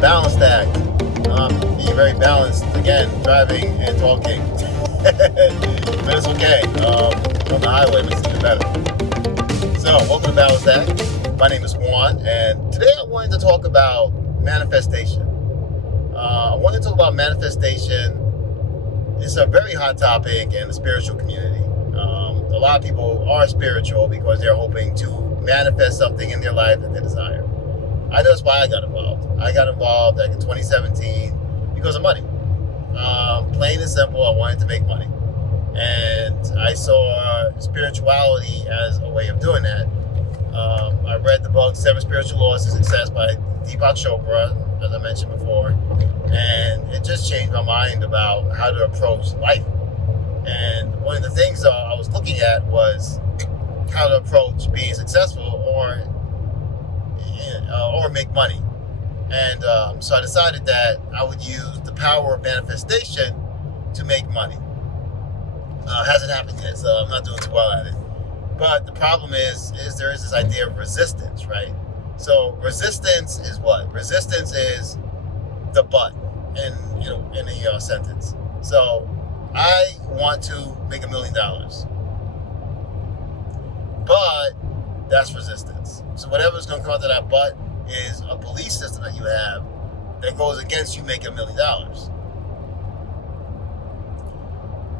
balanced act. Being very balanced, again, driving and talking. But it's okay. On the highway makes it even better. So, welcome to Balanced Act. My name is Juan, and today I wanted to talk about manifestation. I wanted to talk about manifestation. It's a very hot topic in the spiritual community. A lot of people are spiritual because they're hoping to manifest something in their life that they desire. I know that's why I got involved. I got involved back in 2017 because of money. Plain and simple, I wanted to make money. And I saw spirituality as a way of doing that. I read the book, 7 Spiritual Laws of Success by Deepak Chopra, as I mentioned before. And it just changed my mind about how to approach life. And one of the things I was looking at was how to approach being successful or make money. And so I decided that I would use the power of manifestation to make money. Hasn't happened yet, so I'm not doing too well at it. But the problem is there is this idea of resistance, right? So resistance is what? Resistance is the but in a sentence. So I want to make $1 million, but that's resistance. So whatever's going to come out of that but is a belief system that you have that goes against you making $1 million.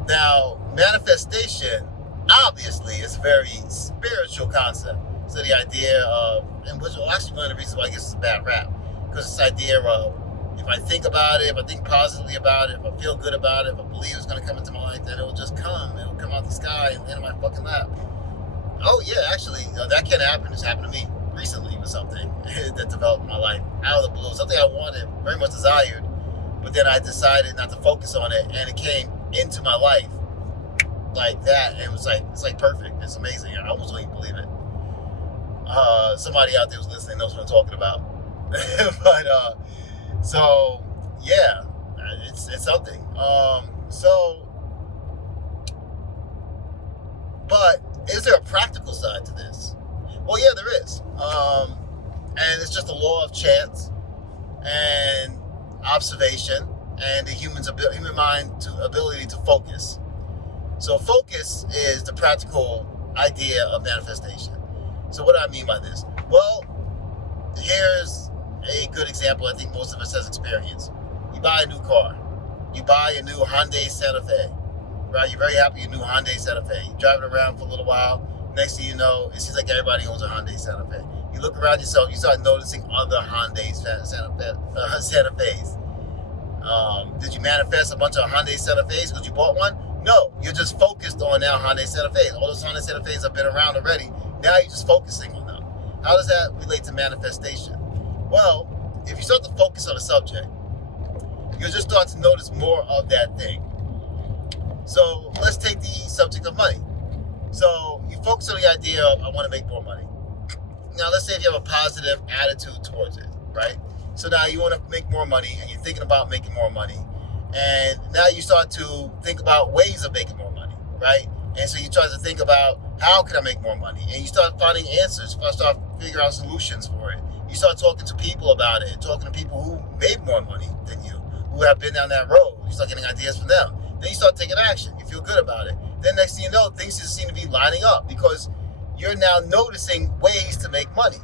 Now, manifestation, obviously, is a very spiritual concept. So the idea of, and which is actually one of the reasons why I guess it's a bad rap, because it's the idea of, if I think about it, if I think positively about it, if I feel good about it, if I believe it's going to come into my life, then it'll just come. It'll come out the sky and into my fucking lap. Oh, yeah, actually, that can happen. It's happened to me recently with something that developed in my life out of the blue. Something I wanted, very much desired, but then I decided not to focus on it, and it came into my life like that, and it's like perfect. It's amazing. I almost don't even believe it. Somebody out there who's listening knows what I'm talking about. But so yeah, it's something. But is there a practical side to this? Well, yeah, there is. And it's just a law of chance and observation and the human mind ability to focus. So focus is the practical idea of manifestation. So what do I mean by this? Well, here's a good example I think most of us has experienced. You buy a new car. You buy a new Hyundai Santa Fe, right? You're very happy with your new Hyundai Santa Fe. You drive it around for a little while. Next thing you know, it seems like everybody owns a Hyundai Santa Fe. You look around yourself, you start noticing other Hyundai Santa Fe's. Did you manifest a bunch of Hyundai Santa Fe's because you bought one? No, you're just focused on now Hyundai Santa Fe's. All those Hyundai Santa Fe's have been around already. Now you're just focusing on them. How does that relate to manifestation? Well, if you start to focus on a subject, you'll just start to notice more of that thing. So let's take the subject of money. So you focus on the idea of, I want to make more money. Now let's say if you have a positive attitude towards it, right? So now you want to make more money and you're thinking about making more money. And now you start to think about ways of making more money, right? And so you try to think about, how can I make more money? And you start finding answers. You start figuring out solutions for it. You start talking to people about it, talking to people who made more money than you, who have been down that road. You start getting ideas from them. Then you start taking action. You feel good about it. Then next thing you know, things just seem to be lining up because you're now noticing ways to make money.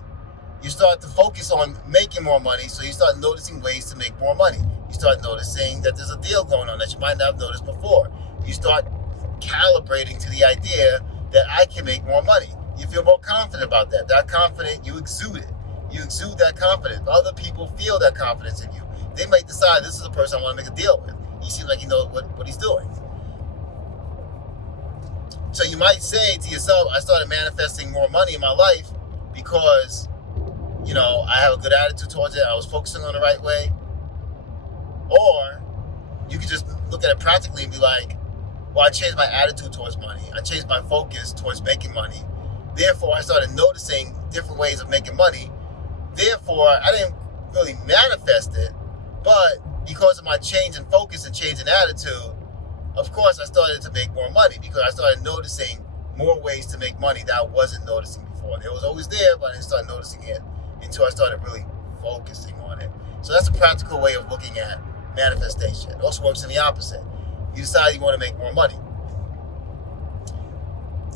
You start to focus on making more money, so you start noticing ways to make more money. You start noticing that there's a deal going on that you might not have noticed before. You start calibrating to the idea that I can make more money. You feel more confident about that. That confident, you exude it. You exude that confidence. Other people feel that confidence in you. They might decide, this is a person I want to make a deal with. He seems like he knows what he's doing. So you might say to yourself, I started manifesting more money in my life because, I have a good attitude towards it. I was focusing on the right way. Or you could just look at it practically and be like, well, I changed my attitude towards money. I changed my focus towards making money. Therefore, I started noticing different ways of making money. Therefore, I didn't really manifest it, but because of my change in focus and change in attitude, of course, I started to make more money because I started noticing more ways to make money that I wasn't noticing before. It was always there, but I didn't start noticing it until I started really focusing on it. So that's a practical way of looking at manifestation. It also works in the opposite. You decide you want to make more money,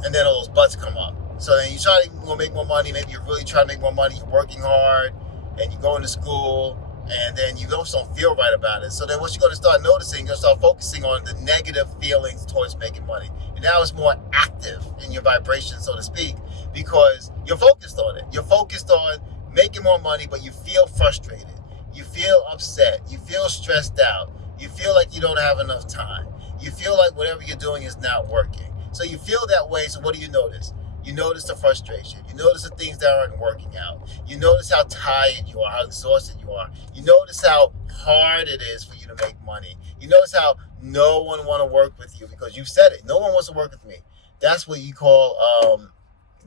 and then all those buts come up. So then you try to make more money. Maybe you're really trying to make more money. You're working hard, and you're going to school, and then you just don't feel right about it. So then what you're going to start noticing, you're going to start focusing on the negative feelings towards making money. And now it's more active in your vibration, so to speak, because you're focused on it. You're focused on making more money, but you feel frustrated. You feel upset. You feel stressed out. You feel like you don't have enough time. You feel like whatever you're doing is not working. So you feel that way, so what do you notice? You notice the frustration. You notice the things that aren't working out. You notice how tired you are, how exhausted you are. You notice how hard it is for you to make money. You notice how no one want to work with you because you said it. No one wants to work with me. That's what you call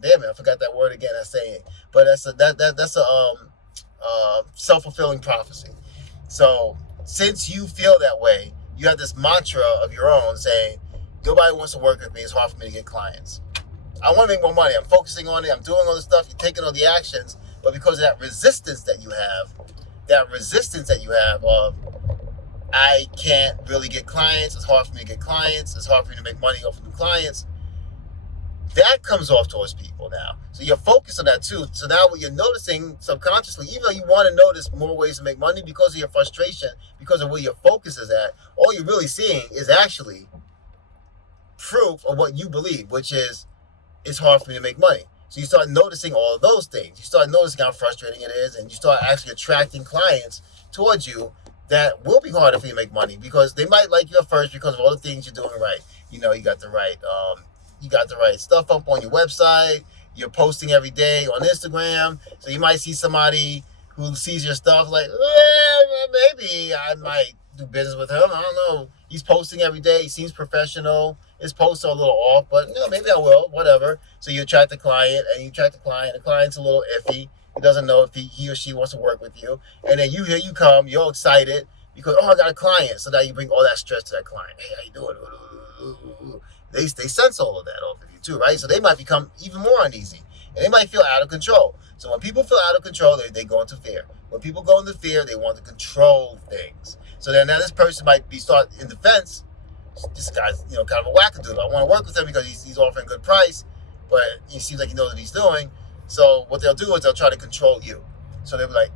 damn it, I forgot that word again. I say it, but that's a self-fulfilling prophecy. So since you feel that way, you have this mantra of your own saying, nobody wants to work with me. It's hard for me to get clients. I want to make more money. I'm focusing on it. I'm doing all the stuff. You're taking all the actions. But because of that resistance that you have of, I can't really get clients. It's hard for me to get clients. It's hard for me to make money off of new clients. That comes off towards people now. So you're focused on that too. So now what you're noticing subconsciously, even though you want to notice more ways to make money because of your frustration, because of where your focus is at, all you're really seeing is actually proof of what you believe, which is, it's hard for me to make money. So you start noticing all of those things. You start noticing how frustrating it is, and you start actually attracting clients towards you that will be harder for you to make money because they might like you at first because of all the things you're doing right. You know, you got the right stuff up on your website. You're posting every day on Instagram. So you might see somebody who sees your stuff like, maybe I might do business with him. I don't know. He's posting every day. He seems professional. His posts are a little off, but maybe I will, whatever. So you attract the client, and you attract the client. The client's a little iffy. He doesn't know if he or she wants to work with you. And then here you come, you're excited because, I got a client. So now you bring all that stress to that client. Hey, how you doing? They sense all of that off of you too, right? So they might become even more uneasy, and they might feel out of control. So when people feel out of control, they go into fear. When people go into fear, they want to control things. So then now this person might start in defense. This guy's, kind of a wackadoodle. I want to work with him because he's offering a good price, but he seems like he knows what he's doing. So what they'll do is they'll try to control you. So they'll be like,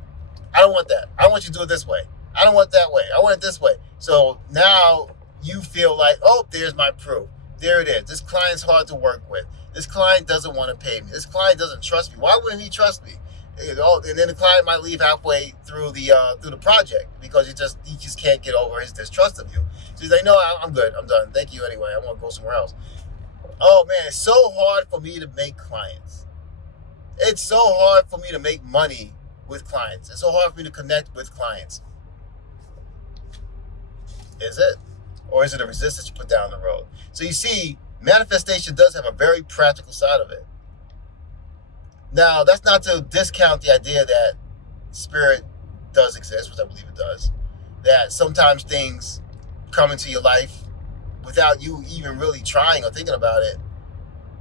I don't want that. I want you to do it this way. I don't want that way. I want it this way. So now you feel like, there's my proof. There it is. This client's hard to work with. This client doesn't want to pay me. This client doesn't trust me. Why wouldn't he trust me? And then the client might leave halfway through the project because he just can't get over his distrust of you. So he's like, no, I'm good. I'm done. Thank you anyway. I want to go somewhere else. Oh man, it's so hard for me to make clients. It's so hard for me to make money with clients. It's so hard for me to connect with clients. Is it? Or is it a resistance you put down the road? So you see, manifestation does have a very practical side of it. Now, that's not to discount the idea that spirit does exist, which I believe it does. That sometimes things come into your life without you even really trying or thinking about it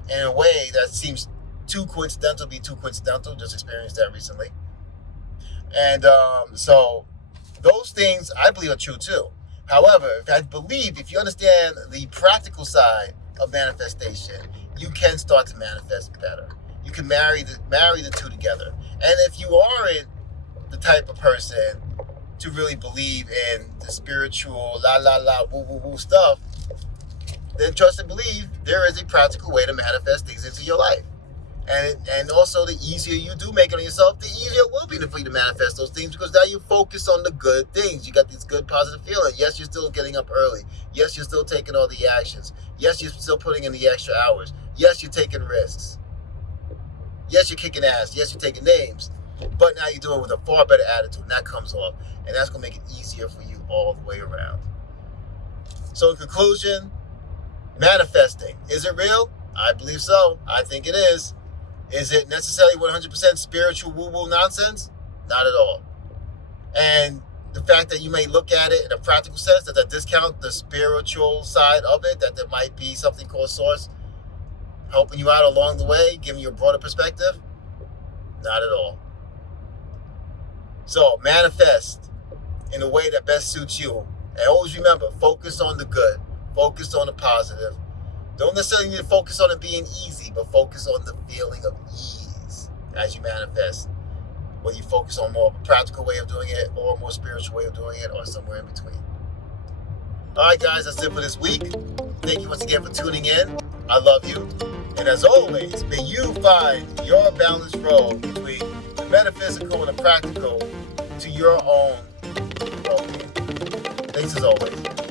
in a way that seems too coincidental to be too coincidental. Just experienced that recently. And so those things I believe are true too. However, if you understand the practical side of manifestation, you can start to manifest better. You can marry the two together. And if you aren't the type of person to really believe in the spiritual woo stuff, then trust and believe there is a practical way to manifest things into your life. And also, the easier you do make it on yourself, the easier it will be for you to manifest those things because now you focus on the good things. You got this good positive feeling. Yes, you're still getting up early. Yes, you're still taking all the actions. Yes, you're still putting in the extra hours. Yes, you're taking risks. Yes, you're kicking ass. Yes, you're taking names. But now you're doing it with a far better attitude, and that comes off. And that's going to make it easier for you all the way around. So in conclusion, manifesting. Is it real? I believe so. I think it is. Is it necessarily 100% spiritual woo-woo nonsense? Not at all. And the fact that you may look at it in a practical sense, that discount the spiritual side of it, that there might be something called source helping you out along the way, giving you a broader perspective? Not at all. So manifest. in a way that best suits you. And always remember, focus on the good, focus on the positive. Don't necessarily need to focus on it being easy, but focus on the feeling of ease as you manifest. Whether you focus on more of a practical way of doing it or a more spiritual way of doing it or somewhere in between. All right, guys, that's it for this week. Thank you once again for tuning in. I love you. And as always, may you find your balanced road between the metaphysical and the practical to your own well-being. Thanks as always.